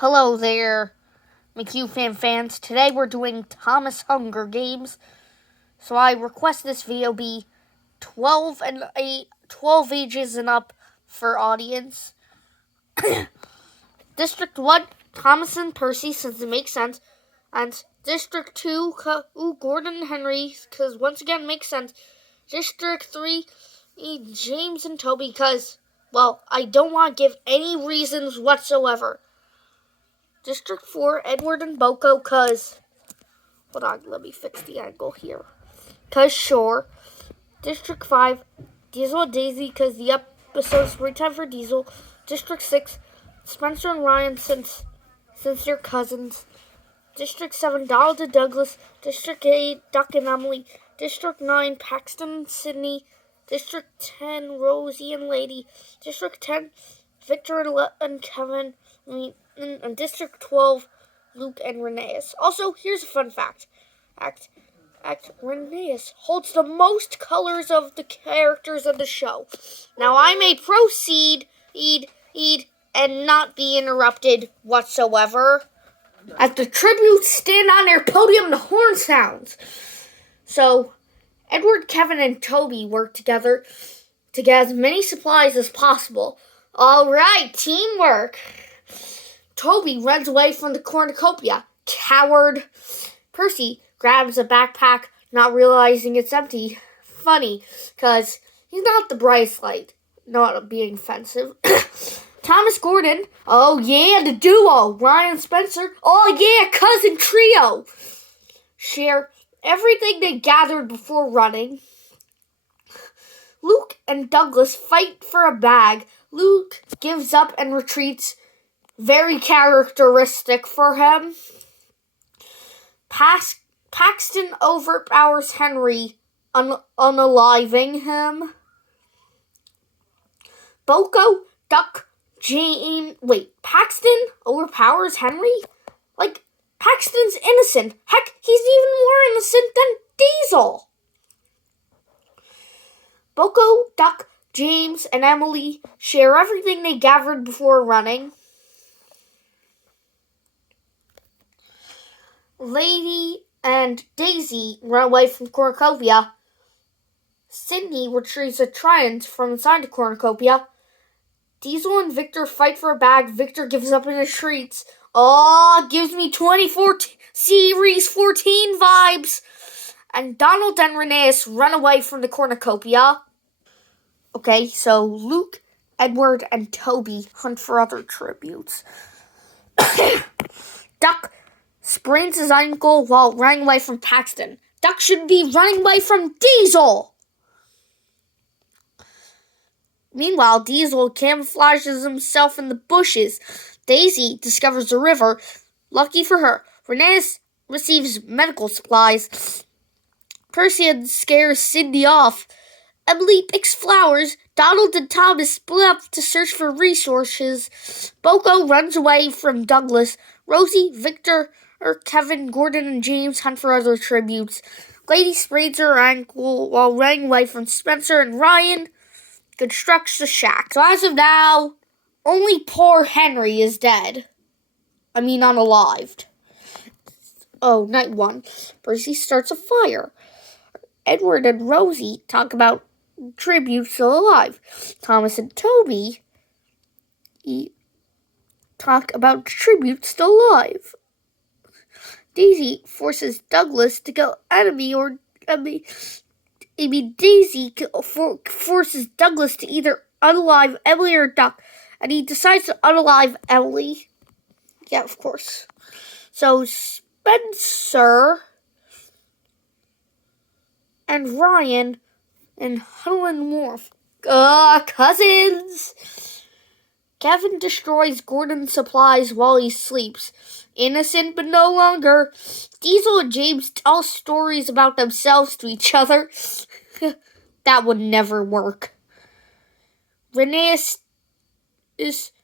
Hello there, McHugh fans. Today we're doing Thomas Hunger Games. So I request this video be 12 ages and up for audience. District 1, Thomas and Percy, since it makes sense. And District 2, Gordon and Henry, because once again it makes sense. District 3, James and Toby, because, well, I don't want to give any reasons whatsoever. District 4, Edward and Boko, cause, hold on, let me fix the angle here. Cause sure. District 5, Diesel and Daisy, cause the episode's great time for Diesel. District 6, Spencer and Ryan, since they're cousins. District 7, Donald and Douglas. District 8, Duck and Emily. District 9, Paxton and Sydney. District 10, Rosie and Lady. District 10, Victor and Kevin. And District 12, Luke and Rheneas. Also, here's a fun fact. Rheneas holds the most colors of the characters of the show. Now, I may proceed, and not be interrupted whatsoever, as the tributes stand on their podium and the horn sounds. So, Edward, Kevin, and Toby work together to get as many supplies as possible. All right, teamwork. Toby runs away from the cornucopia. Coward. Percy grabs a backpack, not realizing it's empty. Funny, because he's not the brightest light. Not being offensive. Thomas Gordon. Oh, yeah, the duo. Ryan and Spencer. Oh, yeah, cousin trio. Share everything they gathered before running. Luke and Douglas fight for a bag. Luke gives up and retreats. Very characteristic for him. Paxton overpowers Henry, unaliving him. Boko, Duck, Paxton overpowers Henry? Like, Paxton's innocent. Heck, he's even more innocent than Diesel. Boko, Duck, James, and Emily share everything they gathered before running. Lady and Daisy run away from cornucopia. Sydney retrieves a trident from inside the cornucopia. Diesel and Victor fight for a bag. Victor gives up and retreats. Oh, gives me 2014 Series 14 vibes. And Donald and Rheneas run away from the cornucopia. Okay, so Luke, Edward, and Toby hunt for other tributes. Duck sprains his ankle while running away from Paxton. Duck should be running away from Diesel. Meanwhile, Diesel camouflages himself in the bushes. Daisy discovers the river. Lucky for her, Rheneas receives medical supplies. Percy scares Sydney off. Emily picks flowers. Donald and Thomas split up to search for resources. Boko runs away from Douglas. Rosie, Victor, Kevin, Gordon, and James hunt for other tributes. Lady sprains her ankle while running away from Spencer, and Ryan constructs the shack. So as of now, only poor Henry is dead. I mean, unalived. Oh, night 1. Percy starts a fire. Edward and Rosie talk about tributes still alive. Thomas and Toby talk about tributes still alive. Daisy forces Douglas to kill Daisy forces Douglas to either unalive Emily or Duck, and he decides to unalive Emily. Yeah, of course. So Spencer and Ryan and Huddle and Morph. Cousins! Kevin destroys Gordon's supplies while he sleeps. Innocent but no longer. Diesel and James tell stories about themselves to each other. That would never work. Rheneas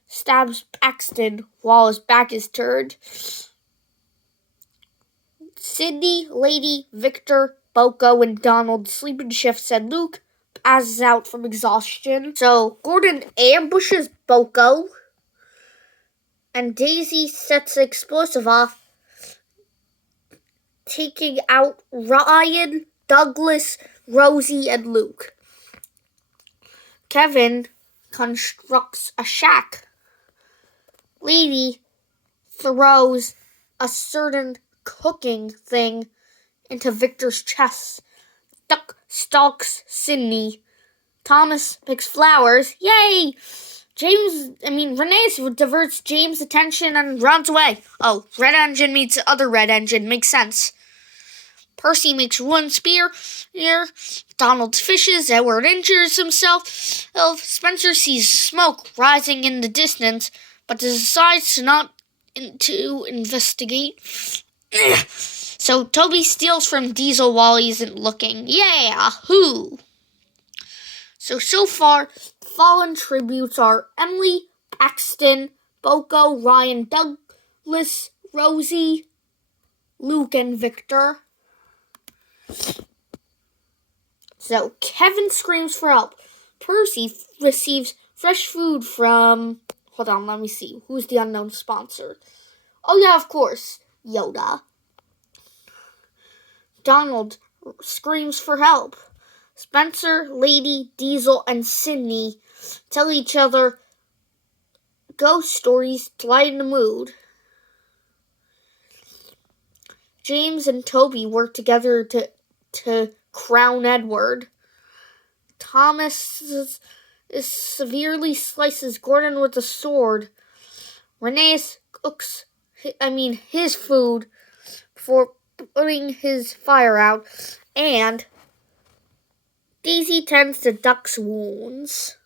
stabs Paxton while his back is turned. Sydney, Lady, Victor, Boko, and Donald sleep in shifts, and Luke passes out from exhaustion. So Gordon ambushes Boko and Daisy sets the explosive off, taking out Ryan, Douglas, Rosie, and Luke. Kevin constructs a shack. Lady throws a certain cooking thing into Victor's chest. Duck stalks Sydney. Thomas picks flowers. Yay! Renee diverts James' attention and runs away. Oh, red engine meets other red engine. Makes sense. Percy makes one spear. Here, Donald fishes. Edward injures himself. Spencer sees smoke rising in the distance, but decides to not to investigate. So Toby steals from Diesel while he isn't looking. Yeah, who? So far, the fallen tributes are Emily, Paxton, Boko, Ryan, Douglas, Rosie, Luke, and Victor. So Kevin screams for help. Percy receives fresh food from... Hold on, let me see. Who's the unknown sponsor? Oh yeah, of course. Yoda. Donald screams for help. Spencer, Lady, Diesel, and Sydney tell each other ghost stories to lighten the mood. James and Toby work together to crown Edward. Thomas severely slices Gordon with a sword. Renee cooks his food before putting his fire out, and Daisy tends to Duck's wounds.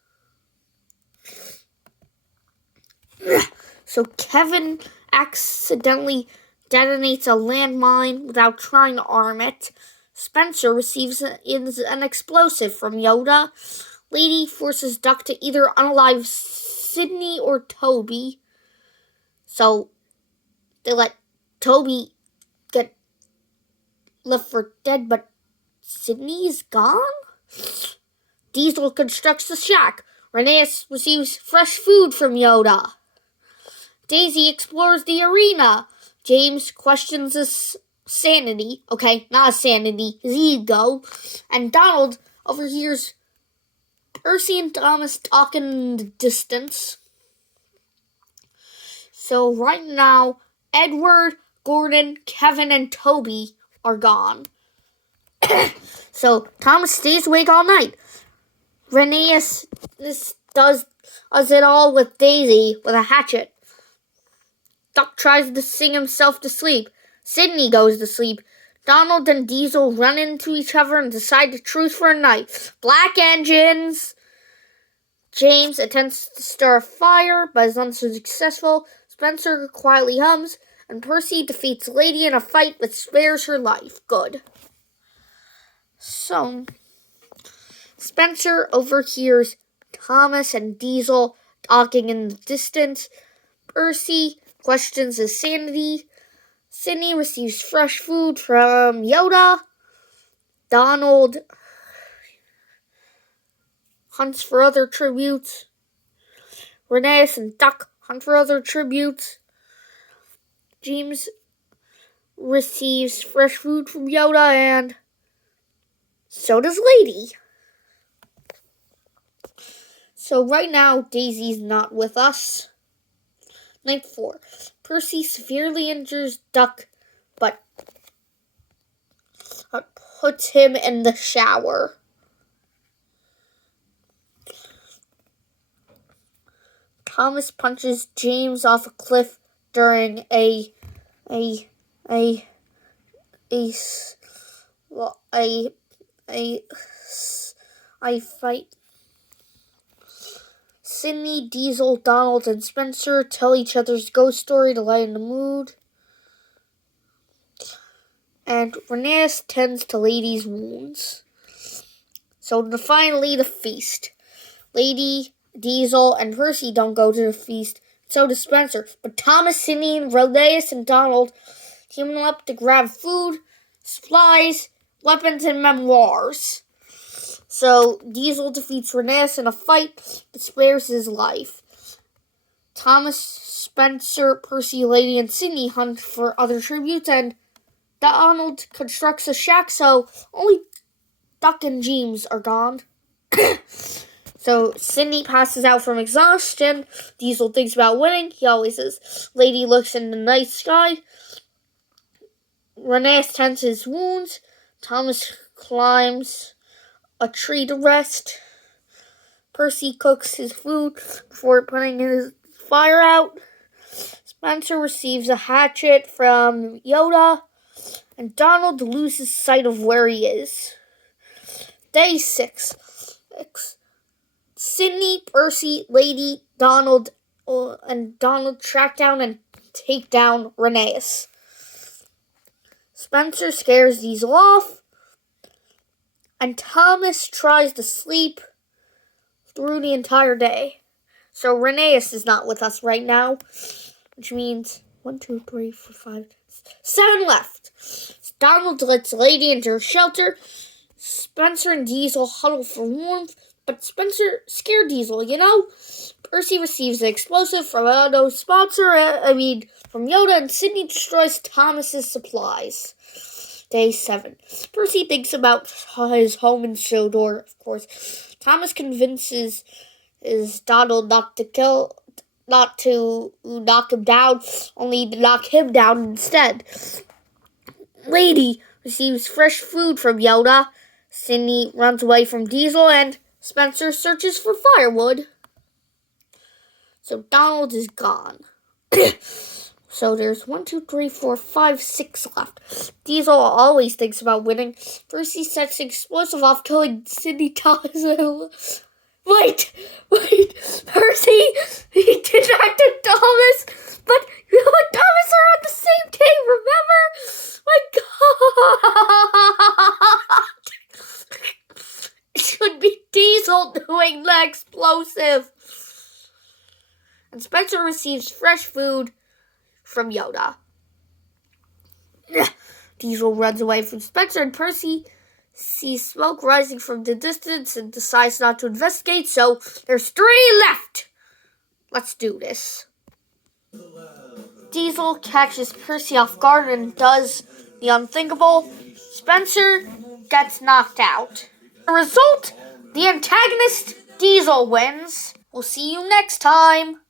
So Kevin accidentally detonates a landmine without trying to arm it. Spencer receives an explosive from Yoda. Lady forces Duck to either unalive Sydney or Toby. So they let Toby get left for dead, but Sydney's gone? Diesel constructs the shack. Renee receives fresh food from Yoda. Daisy explores the arena. James questions his sanity. Okay, not his sanity, his ego. And Donald overhears Percy and Thomas talking in the distance. So right now, Edward, Gordon, Kevin, and Toby are gone. So Thomas stays awake all night. Renee does it all with Daisy with a hatchet. Duck tries to sing himself to sleep. Sydney goes to sleep. Donald and Diesel run into each other and decide to truce for a night. Black engines! James attempts to stir a fire, but is unsuccessful. Spencer quietly hums, and Percy defeats Lady in a fight that spares her life. Good. So, Spencer overhears Thomas and Diesel talking in the distance. Percy questions his sanity. Sydney receives fresh food from Yoda. Donald hunts for other tributes. Renee and Duck hunt for other tributes. James receives fresh food from Yoda, and so does Lady. So right now, Daisy's not with us. Night 4. Percy severely injures Duck, but puts him in the shower. Thomas punches James off a cliff during a fight. Sydney, Diesel, Donald, and Spencer tell each other's ghost story to lighten the mood. And Renee tends to Lady's wounds. So finally, the feast. Lady, Diesel, and Percy don't go to the feast. So does Spencer. But Thomas, Sydney, Renee, and Donald team up to grab food, supplies, weapons, and memoirs. So Diesel defeats Renee in a fight that spares his life. Thomas Spencer, Percy, Lady, and Sydney hunt for other tributes, and Donald constructs a shack so only Duck and James are gone. So Sydney passes out from exhaustion. Diesel thinks about winning. He always is. Lady looks in the night sky. Renee tends his wounds. Thomas climbs a tree to rest. Percy cooks his food before putting his fire out. Spencer receives a hatchet from Yoda. And Donald loses sight of where he is. Day 6. Sydney, Percy, Lady, Donald, and Donald track down and take down Rheneas. Spencer scares Diesel off, and Thomas tries to sleep through the entire day. So Rheneas is not with us right now, which means 1, 2, 3, 4, 5, 7 left. Donald lets Lady into her shelter. Spencer and Diesel huddle for warmth, but Spencer scared Diesel, you know? Percy receives the explosive from from Yoda, and Sydney destroys Thomas's supplies. Day 7. Percy thinks about his home in Sodor, of course. Thomas convinces Donald not to knock him down, only to knock him down instead. Lady receives fresh food from Yoda. Sydney runs away from Diesel, and Spencer searches for firewood. So Donald is gone. So there's 1, 2, 3, 4, 5, 6 left. Diesel always thinks about winning. Percy sets the explosive off, killing Sydney, Thomas. Wait! Percy! He did that to Thomas! But you and Thomas are on the same team, remember? My God! It should be Diesel doing the explosive. And Spencer receives fresh food from Yoda. Diesel runs away from Spencer, and Percy sees smoke rising from the distance and decides not to investigate, so there's 3 left. Let's do this. Diesel catches Percy off guard and does the unthinkable. Spencer gets knocked out. The result, the antagonist Diesel wins. We'll see you next time.